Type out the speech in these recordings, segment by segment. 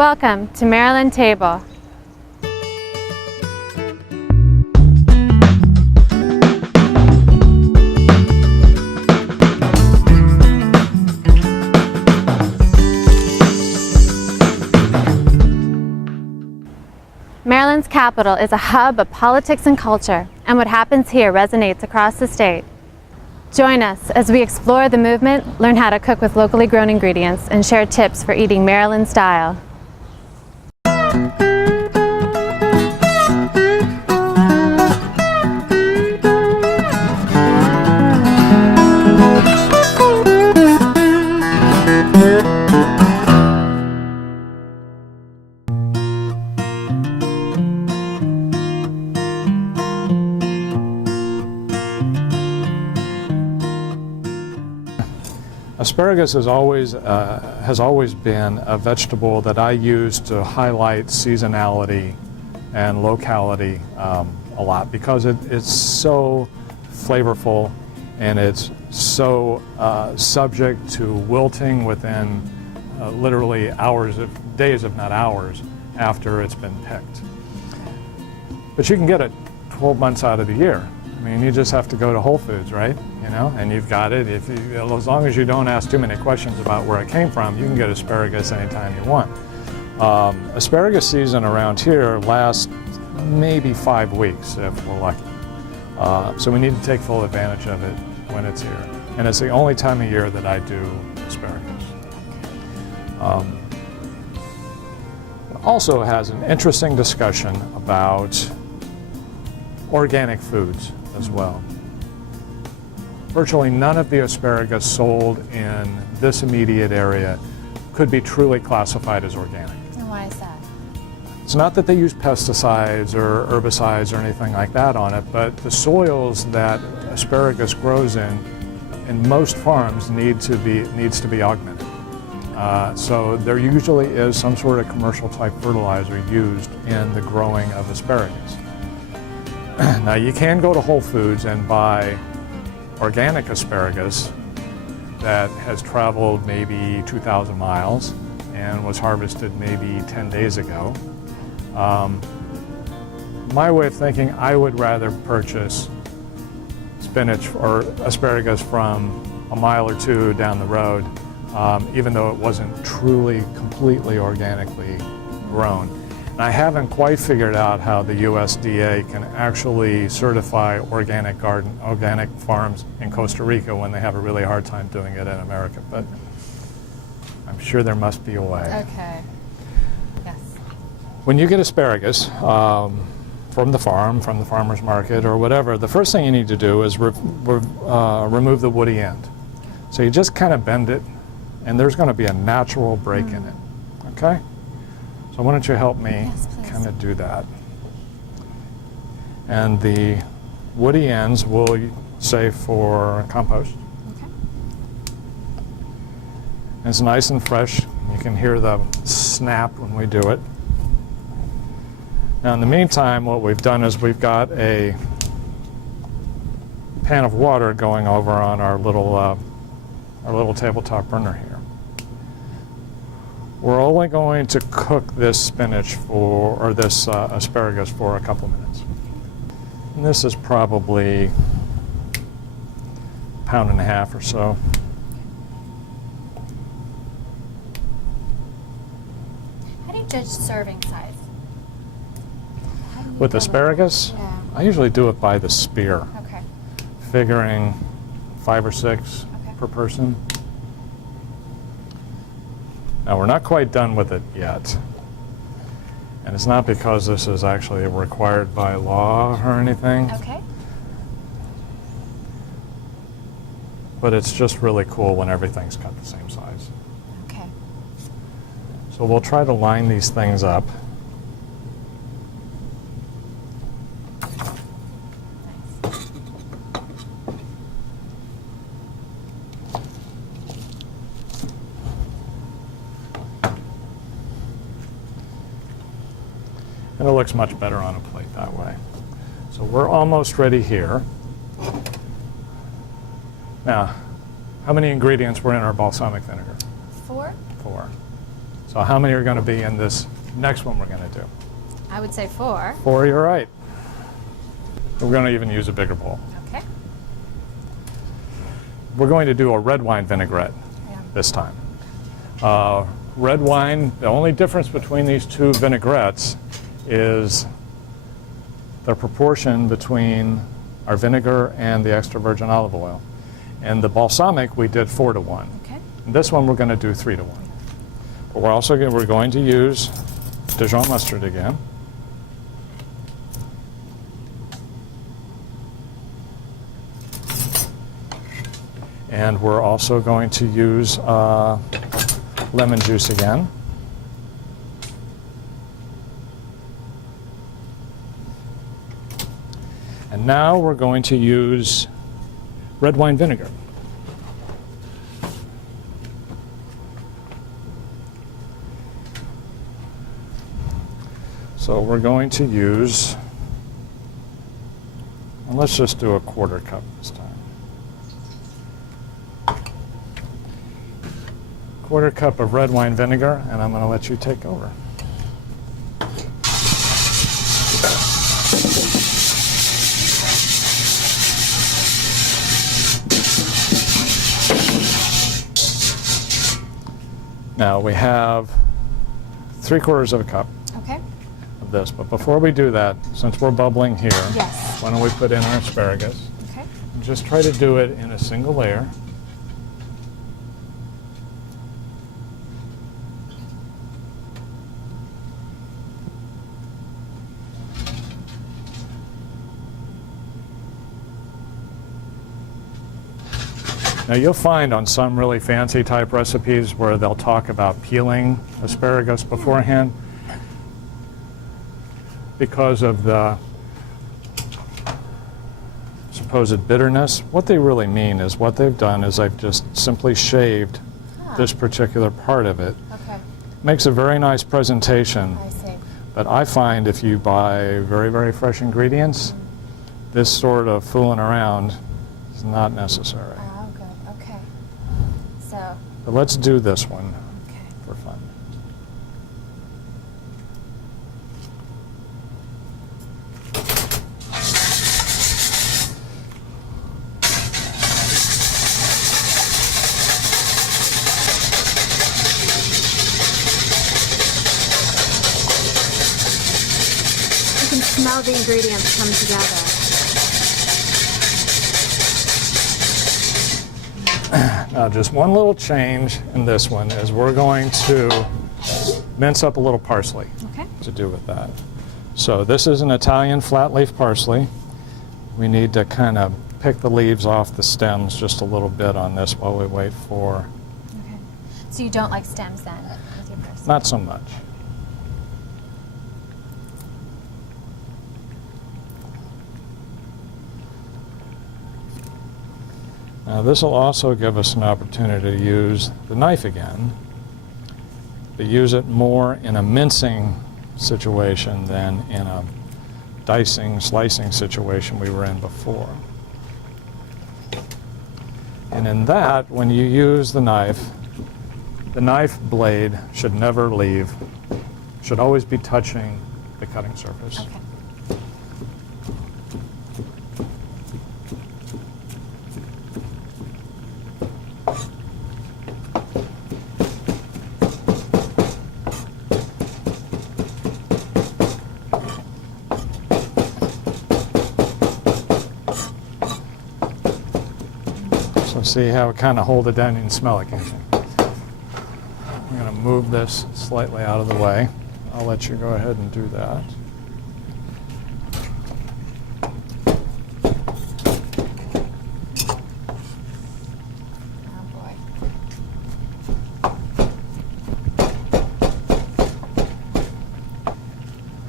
Welcome to Maryland Table. Maryland's capital is a hub of politics and culture, and what happens here resonates across the state. Join us as we explore the movement, learn how to cook with locally grown ingredients, and share tips for eating Maryland style. Asparagus has always been a vegetable that I use to highlight seasonality and locality a lot, because it's so flavorful and it's so subject to wilting within literally days if not hours after it's been picked. But you can get it 12 months out of the year. I mean, you just have to go to Whole Foods, right? You know, and you've got it. As long as you don't ask too many questions about where it came from, you can get asparagus anytime you want. Asparagus season around here lasts maybe 5 weeks if we're lucky. So we need to take full advantage of it when it's here. And it's the only time of year that I do asparagus. It also has an interesting discussion about organic foods as well. Virtually none of the asparagus sold in this immediate area could be truly classified as organic. And why is that? It's not that they use pesticides or herbicides or anything like that on it, but the soils that asparagus grows in most farms needs to be augmented. So there usually is some sort of commercial type fertilizer used in the growing of asparagus. Now you can go to Whole Foods and buy organic asparagus that has traveled maybe 2,000 miles and was harvested maybe 10 days ago. My way of thinking, I would rather purchase spinach or asparagus from a mile or two down the road, even though it wasn't truly, completely organically grown. And I haven't quite figured out how the USDA can actually certify organic farms in Costa Rica when they have a really hard time doing it in America, but I'm sure there must be a way. Okay. Yes. When you get asparagus from the farm, from the farmer's market or whatever, the first thing you need to do is remove the woody end. So you just kind of bend it, and there's going to be a natural break in it. Okay? So why don't you help me kind of do that? And the woody ends we'll save for compost. Okay. And it's nice and fresh. You can hear the snap when we do it. Now in the meantime, what we've done is we've got a pan of water going over on our little tabletop burner here. We're only going to cook this spinach or this asparagus for a couple minutes. And this is probably 1.5 pounds or so. How do you judge serving size? With asparagus, Yeah. I usually do it by the spear, Okay. figuring 5 or 6 per person. Now we're not quite done with it yet, and it's not because this is actually required by law or anything, Okay. but it's just really cool when everything's cut the same size. Okay. So we'll try to line these things up. And it looks much better on a plate that way. So we're almost ready here. Now, how many ingredients were in our balsamic vinegar? 4? 4. So how many are going to be in this next one we're going to do? I would say 4. 4, you're right. We're going to even use a bigger bowl. Okay. We're going to do a red wine vinaigrette this time. Red wine, the only difference between these two vinaigrettes is the proportion between our vinegar and the extra virgin olive oil. And the balsamic we did 4 to 1. Okay. And this one we're going to do 3 to 1. But we're going to use Dijon mustard again. And we're also going to use lemon juice again. And now we're going to use red wine vinegar. So we're going to use, and let's just do a 1/4 cup this time. 1/4 cup of red wine vinegar, and I'm going to let you take over. Now we have 3/4 cup Okay. of this, but before we do that, since we're bubbling here, Yes. why don't we put in our asparagus? Okay. Just try to do it in a single layer. Now you'll find on some really fancy type recipes where they'll talk about peeling asparagus beforehand because of the supposed bitterness. What they really mean is what they've done is they've just simply shaved this particular part of it. Okay. Makes a very nice presentation, I see. but I find if you buy very, very fresh ingredients, this sort of fooling around is not necessary. Oh, good. Okay. So, But let's do this one okay. for fun. You can smell the ingredients come together. Now, just one little change in this one is we're going to mince up a little parsley Okay. to do with that. So this is an Italian flat leaf parsley. We need to kind of pick the leaves off the stems just a little bit on this while we wait for, Okay. So you don't like stems then with your parsley? not so much. Now this will also give us an opportunity to use the knife again, but use it more in a mincing situation than in a dicing, slicing situation we were in before. And in that, when you use the knife blade should never leave, should always be touching the cutting surface. Okay. So see how it kind of hold it down and smell it, can't you? I'm going to move this slightly out of the way. I'll let you go ahead and do that. Oh boy.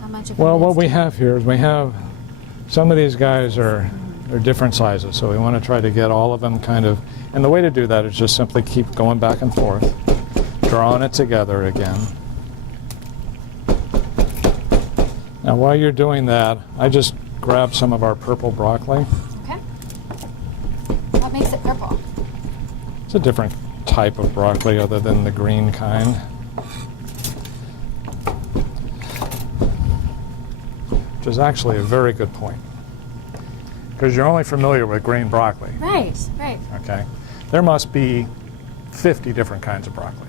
How much of Well, it what is we to- have here is we have, some of these guys are different sizes, so we want to try to get all of them kind of, and the way to do that is just simply keep going back and forth, drawing it together again. Now while you're doing that, I just grabbed some of our purple broccoli. Okay. What makes it purple? It's a different type of broccoli other than the green kind. which is actually a very good point. Because you're only familiar with green broccoli. Right, right. Okay. There must be 50 different kinds of broccoli.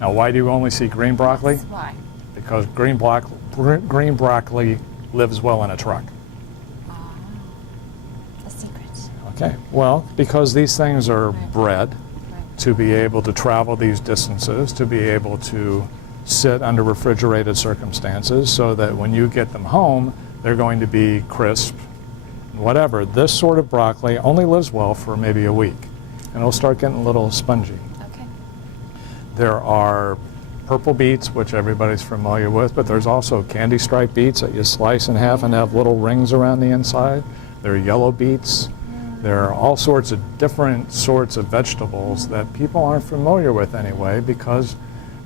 Now, why do you only see green broccoli? Why? Because green broccoli lives well in a truck. A secret. Okay. Well, because these things are bred to be able to travel these distances, to be able to sit under refrigerated circumstances, so that when you get them home, they're going to be crisp, whatever. This sort of broccoli only lives well for maybe a week, and it'll start getting a little spongy. Okay. There are purple beets, which everybody's familiar with, but there's also candy stripe beets that you slice in half and have little rings around the inside. There are yellow beets. There are all sorts of different sorts of vegetables that people aren't familiar with anyway, because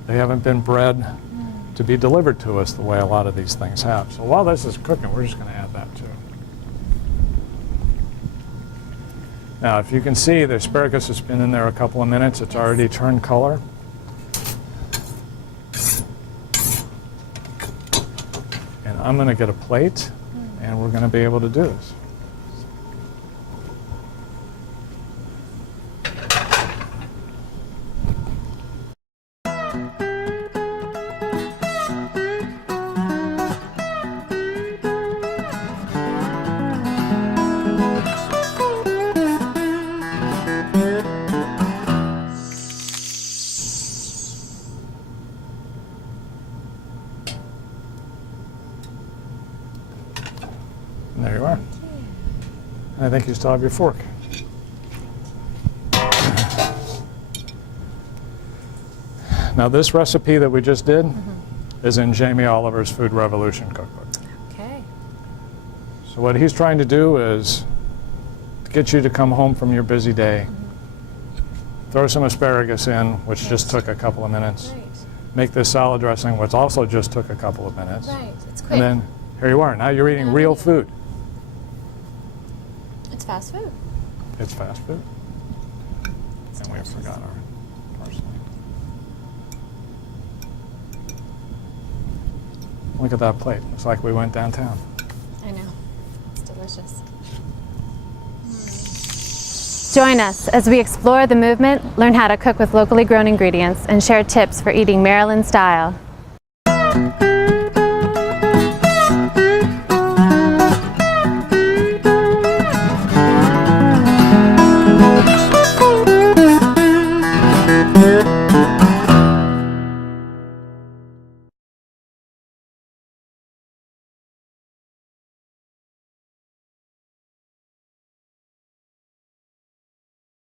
they haven't been bred to be delivered to us the way a lot of these things have. So while this is cooking, we're just going to add that too. Now, if you can see, the asparagus has been in there a couple of minutes. It's already turned color. And I'm going to get a plate, and we're going to be able to do this. And there you are. And I think you still have your fork. Now, this recipe that we just did is in Jamie Oliver's Food Revolution cookbook. Okay. So what he's trying to do is to get you to come home from your busy day, throw some asparagus in, which just took a couple of minutes, Right. make this salad dressing, which also just took a couple of minutes, Right. It's quick. and then here you are. Now you're eating real food. It's fast food. It's fast food. And we forgot our parsley. Look at that plate. Looks like we went downtown. I know. It's delicious. Join us as we explore the movement, learn how to cook with locally grown ingredients, and share tips for eating Maryland style.